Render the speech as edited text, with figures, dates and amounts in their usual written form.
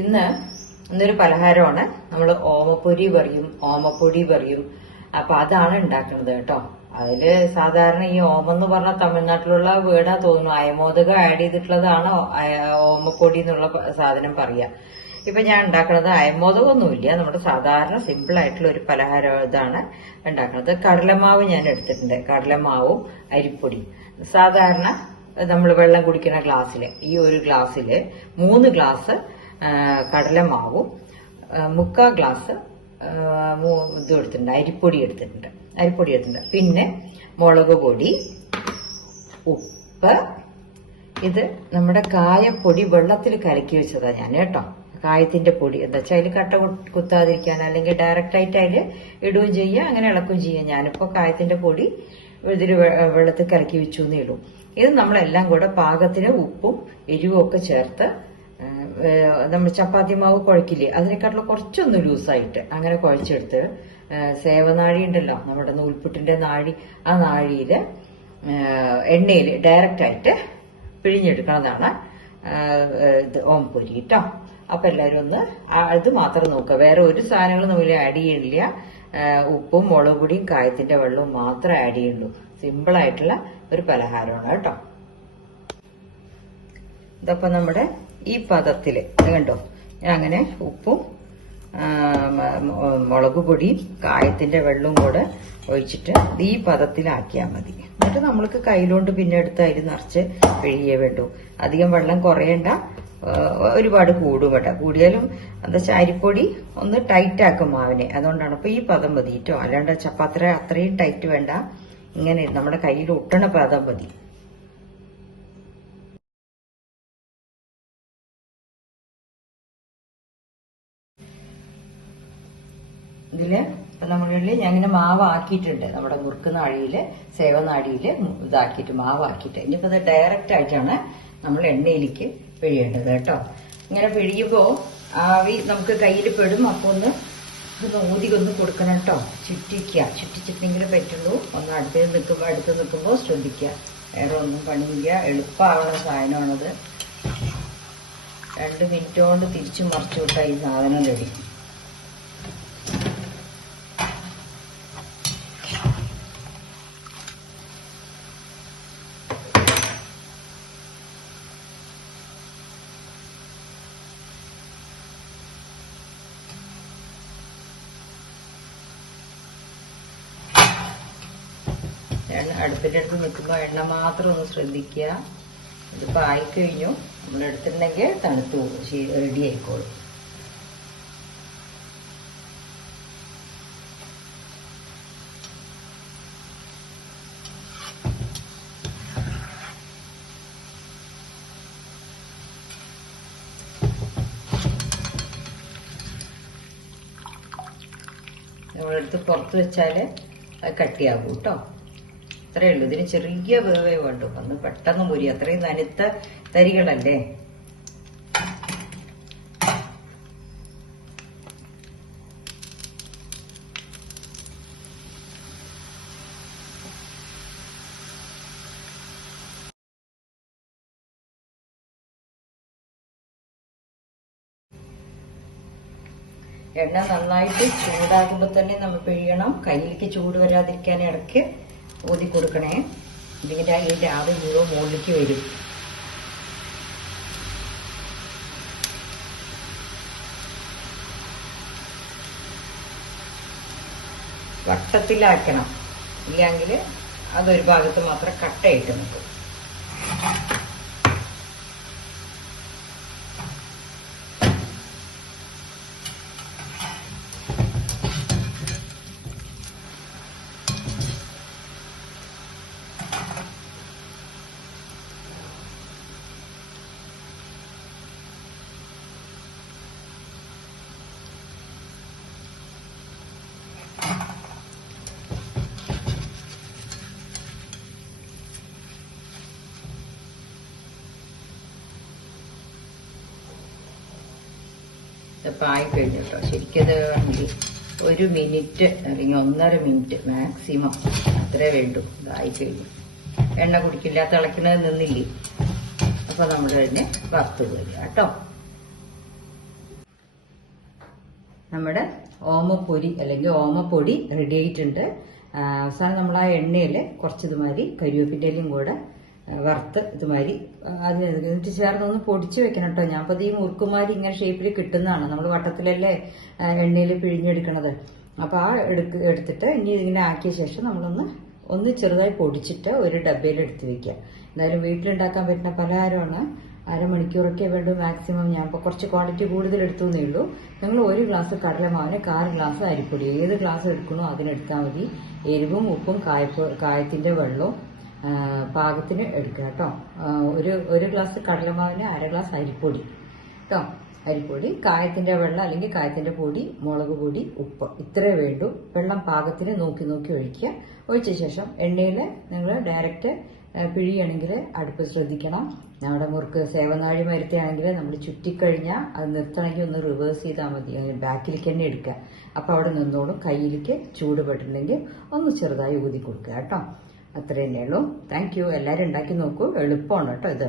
ഇന്നൊരു പലഹാരമാണ്. നമ്മൾ ഓമപ്പൊരി പറയും, ഓമപ്പൊടി പറയും. അപ്പൊ അതാണ് ഉണ്ടാക്കുന്നത് കേട്ടോ. അതില് സാധാരണ ഈ ഓമം എന്ന് പറഞ്ഞാൽ തമിഴ്നാട്ടിലുള്ള വേർഡാ തോന്നുന്നു. അയമോദകം ആഡ് ചെയ്തിട്ടുള്ളതാണ് ഓമപ്പൊടി എന്നുള്ള സാധനം പറയാ. ഇപ്പൊ ഞാൻ ഉണ്ടാക്കുന്നത് അയമോദകമൊന്നുമില്ല, നമ്മുടെ സാധാരണ സിമ്പിൾ ആയിട്ടുള്ള ഒരു പലഹാരം ഇതാണ് ഉണ്ടാക്കുന്നത്. കടലമാവ് ഞാൻ എടുത്തിട്ടുണ്ട്, കടലമാവും അരിപ്പൊടിയും. സാധാരണ നമ്മൾ വെള്ളം കുടിക്കുന്ന ഗ്ലാസ്സില്, ഈ ഒരു ഗ്ലാസ്സില് 3 ഗ്ലാസ് കടലമാവും 3/4 ഗ്ലാസ് ഇതും എടുത്തിട്ടുണ്ട്, അരിപ്പൊടി എടുത്തിട്ടുണ്ട്. പിന്നെ മുളക് പൊടി, ഉപ്പ്. ഇത് നമ്മുടെ കായപ്പൊടി വെള്ളത്തിൽ കലക്കി വെച്ചതാ ഞാൻ കേട്ടോ. കായത്തിന്റെ പൊടി എന്താ വെച്ചാൽ അതിൽ കട്ട കുത്താതിരിക്കാൻ, അല്ലെങ്കിൽ ഡയറക്റ്റ് ആയിട്ട് അതിൽ ഇടുകയും ചെയ്യാം, അങ്ങനെ ഇളക്കുകയും ചെയ്യാം. ഞാനിപ്പോ കായത്തിന്റെ പൊടി ഇതിൽ വെള്ളത്തിൽ കലക്കി വെച്ചു എന്നേ ഇടും. ഇത് നമ്മളെല്ലാം കൂടെ പാകത്തിന് ഉപ്പും എരിവും ഒക്കെ ചേർത്ത് നമ്മൾ ചപ്പാത്തി മാവ് കുഴക്കില്ലേ, അതിനെക്കാട്ടുള്ള കുറച്ചൊന്ന് ലൂസായിട്ട് അങ്ങനെ കുഴച്ചെടുത്ത് സേവനാഴി ഉണ്ടല്ലോ, നമ്മുടെ നൂൽപുട്ടിന്റെ നാഴി, ആ നാഴിയില് എണ്ണയിൽ ഡയറക്റ്റ് ആയിട്ട് പിഴിഞ്ഞെടുക്കണതാണ് ഓംപൊരി കേട്ടോ. അപ്പൊ എല്ലാവരും ഒന്ന് ഇത് മാത്രം നോക്കുക, വേറെ ഒരു സാധനങ്ങളും നമ്മൾ ആഡ് ചെയ്യണില്ല. ഉപ്പും മുളക് പൊടിയും കായത്തിന്റെ വെള്ളവും മാത്രമേ ആഡ് ചെയ്യുള്ളൂ. സിമ്പിൾ ആയിട്ടുള്ള ഒരു പലഹാരമാണ് കേട്ടോ. ഇതപ്പോ നമ്മുടെ ഈ പദത്തില് കണ്ടോ, ഞാൻ അങ്ങനെ ഉപ്പും മുളക് പൊടിയും കായത്തിന്റെ വെള്ളവും കൂടെ ഒഴിച്ചിട്ട് ഈ പദത്തിലാക്കിയാൽ മതി. എന്നിട്ട് നമ്മൾക്ക് കയ്യിലോണ്ട് പിന്നെ എടുത്ത് അതിൽ നിറച്ച് പിഴിയേ വേണ്ടു. അധികം വെള്ളം കുറയണ്ട, ഒരുപാട് കൂടും വേണ്ട. കൂടിയാലും എന്താ വെച്ചാൽ അരിപ്പൊടി ഒന്ന് ടൈറ്റ് ആക്കും മാവിനെ, അതുകൊണ്ടാണ്. അപ്പൊ ഈ പദം മതി കേട്ടോ, അല്ലാണ്ട് ചപ്പാത്തി അത്രയും ടൈറ്റ് വേണ്ട. ഇങ്ങനെ നമ്മുടെ കയ്യിൽ ഒട്ടണ പദം മതി. ഇതില് ഇപ്പൊ നമ്മളില് ഞാൻ ഇങ്ങനെ മാവ് ആക്കിയിട്ടുണ്ട്, നമ്മുടെ മുറുക്ക് നാഴിയില് സേവനാഴിയില് ഇതാക്കിയിട്ട് മാവാക്കിയിട്ട്. ഇനിയിപ്പോ ഇത് ഡയറക്റ്റ് ആയിട്ടാണ് നമ്മൾ എണ്ണയിലേക്ക് പിഴിയേണ്ടത് കേട്ടോ. ഇങ്ങനെ പിഴിയുമ്പോ ആവി നമുക്ക് കയ്യിൽ പെടും. അപ്പൊ ഒന്ന് ഇത് ഊതികൊന്ന് കൊടുക്കണം കേട്ടോ. ചുറ്റിച്ചെങ്കിലേ പറ്റുള്ളൂ. ഒന്ന് അടുത്ത് നിൽക്കുമ്പോൾ ശ്രദ്ധിക്കുക. വേറെ ഒന്നും പണിയില്ല, എളുപ്പമാവണ സാധനമാണത്. 2 മിനിറ്റ് കൊണ്ട് തിരിച്ചു മറിച്ചു വിട്ടാൽ ഈ സാധനം റെഡി. അടുപ്പിന്റെ അടുത്ത് നിൽക്കുമ്പോൾ എണ്ണ മാത്രം ഒന്ന് ശ്രദ്ധിക്കുക. ഇതിപ്പോ ആയിക്കഴിഞ്ഞു, നമ്മൾ എടുത്തിട്ടുണ്ടെങ്കിൽ തണുത്തു റെഡി ആയിക്കോളും. നമ്മളെടുത്ത് പുറത്ത് വെച്ചാല് അത് കട്ടിയാകും കേട്ടോ. അത്രേ ഉള്ളൂ. ഇതിന് ചെറിയ വേവേ വേണ്ടു, ഒന്ന് പെട്ടെന്ന് മുരി. അത്രയും നനുത്ത തരികളല്ലേ. എണ്ണ നന്നായിട്ട് ചൂടാകുമ്പോൾ തന്നെ നമ്മൾ പിഴിയണം. കയ്യിലേക്ക് ചൂട് വരാതിരിക്കാൻ ഇടയ്ക്ക് ഊതി കൊടുക്കണേ. ഇതിന്റെ അതിന്റെ ആവി മുഴുവൻ മുകളിലേക്ക് വരും. വട്ടത്തിലാക്കണം, ഇല്ലെങ്കിൽ അതൊരു ഭാഗത്ത് മാത്രം കട്ടയിട്ട് നിൽക്കും. ഇപ്പം ആയിക്കഴിഞ്ഞു കേട്ടോ. ശരിക്കത് വേണമെങ്കിൽ 1 മിനിറ്റ് അല്ലെങ്കിൽ 1.5 മിനിറ്റ് മാക്സിമം അത്രേ വേണ്ടു. ഇതായിക്കഴിഞ്ഞു. എണ്ണ കുടിക്കില്ല, തിളയ്ക്കുന്നത് നിന്നില്ലേ. അപ്പൊ നമ്മൾ തന്നെ വറുത്ത് പോരുക കേട്ടോ. നമ്മുടെ ഓമപ്പൊരി അല്ലെങ്കിൽ ഓമപ്പൊടി റെഡി ആയിട്ടുണ്ട്. അവസാനം നമ്മൾ ആ എണ്ണയിൽ കുറച്ച് ഇതുമാതിരി കരിവേപ്പിൻ്റെലും കൂടെ വറുത്ത് ഇതുമാതിരി എന്നിട്ട് ചേർന്നൊന്ന് പൊടിച്ചു വെക്കണം കേട്ടോ. ഞാൻ അപ്പോൾ ഈ മുറുക്കുമാരി ഇങ്ങനെ ഷേപ്പിൽ കിട്ടുന്നതാണ്, നമ്മൾ വട്ടത്തിലല്ലേ എണ്ണയിൽ പിഴിഞ്ഞെടുക്കണത്. അപ്പോൾ ആ എടുത്തിട്ട് ഇനി ഇങ്ങനെ ആക്കിയ ശേഷം ഒന്ന് ചെറുതായി പൊടിച്ചിട്ട് ഒരു ഡബ്ബയിൽ എടുത്ത് വെക്കുക. എന്തായാലും വീട്ടിലുണ്ടാക്കാൻ പറ്റുന്ന പലഹാരമാണ്. അരമണിക്കൂറൊക്കെ വേണ്ടു മാക്സിമം. ഞാൻ ഇപ്പോൾ കുറച്ച് ക്വാണ്ടിറ്റി കൂടുതൽ എടുത്തു എന്നേ ഉള്ളൂ. നിങ്ങൾ 1 ഗ്ലാസ് കടലമാവിന് 1/4 ഗ്ലാസ് അരിപ്പൊടി, ഏത് ഗ്ലാസ് എടുക്കണോ അതിനെടുത്താൽ മതി. എരിവും ഉപ്പും കായത്തിന്റെ വെള്ളവും പാകത്തിന് എടുക്കുക കേട്ടോ. ഒരു ഗ്ലാസ് കടലമാവിന് 1/2 ഗ്ലാസ് അരിപ്പൊടി കേട്ടോ. അരിപ്പൊടി, കായത്തിന്റെ വെള്ളം അല്ലെങ്കിൽ കായത്തിന്റെ പൊടി, മുളക് പൊടി, ഉപ്പ്, ഇത്രേ വേണ്ടു. വെള്ളം പാകത്തിന് നോക്കി ഒഴിക്കുക. ഒഴിച്ച ശേഷം എണ്ണയിൽ നിങ്ങൾ ഡയറക്റ്റ് പിഴിയണമെങ്കിൽ അടുപ്പ് ശ്രദ്ധിക്കണം. നമ്മുടെ മുറുക്ക് സേവനാഴി മരത്തെയാണെങ്കിൽ നമ്മൾ ചുറ്റിക്കഴിഞ്ഞാൽ അത് നിർത്തണമെങ്കിൽ ഒന്ന് റിവേഴ്സ് ചെയ്താൽ മതി. ബാക്കിലേക്ക് തന്നെ എടുക്കുക. അപ്പോൾ അവിടെ നിന്നോളും. കയ്യിലേക്ക് ചൂട് പെട്ടിട്ടുണ്ടെങ്കിൽ ഒന്ന് ചെറുതായി ഊതി കൊടുക്കുക കേട്ടോ. അത്ര തന്നെയുള്ളൂ. Thank you. എല്ലാവരും ഉണ്ടാക്കി നോക്കൂ. എളുപ്പമാണ് കേട്ടോ ഇത്.